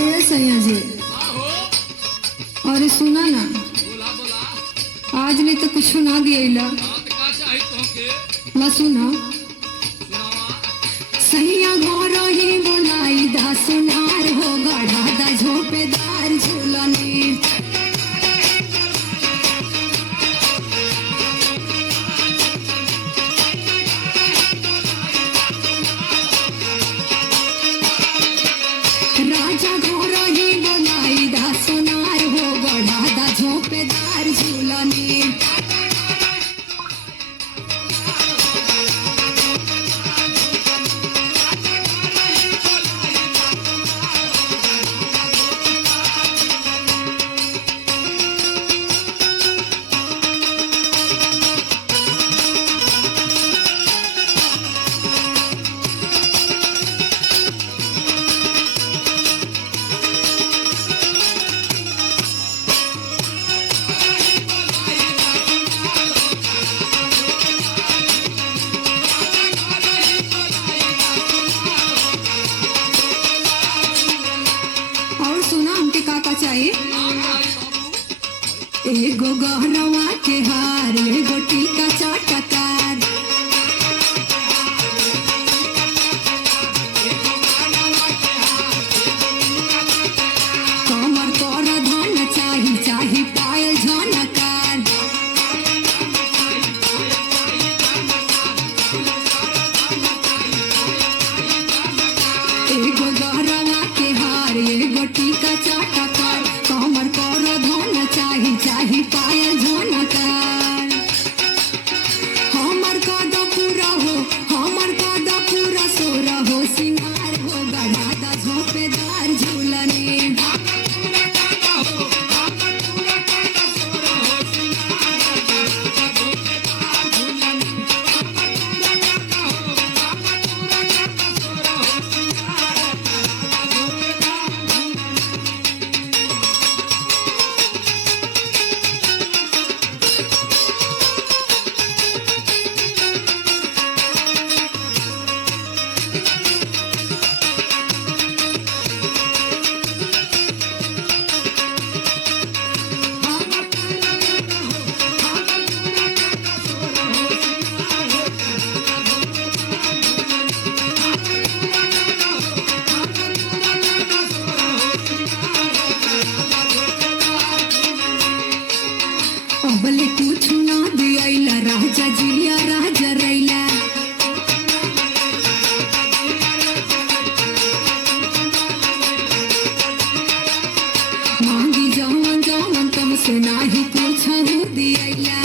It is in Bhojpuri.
अरे सैया जी, अरे सुना ना, आज नहीं तो कुछ ना दिएला। ला सुना, सैया घर ही बनाई दा सुनार हो गढ़ा दा झोपेदार झूलने। राजा घर ही बनाई दा सुनार हो गढ़ा दा झोपेदार झूलने। चाहिए एगो गहनवा के हार, एगो टीका चटकार, कमर पर धन चाही चाही पायल झनकार, एगो गहनवा के हार, एगो टीका चटकार, कमर पर धन चाही चाही पायल झनकार। हमर कद पूरा हो, हमर कद पूरा सोरा हो, सिंगार हो गढ़ा दा झोपेदार झूलने। अबले कुछ ना दियाइला राजा जिया राजा रैला, मांगी जवन जवन तुमसे नाही कुछ दियाइला।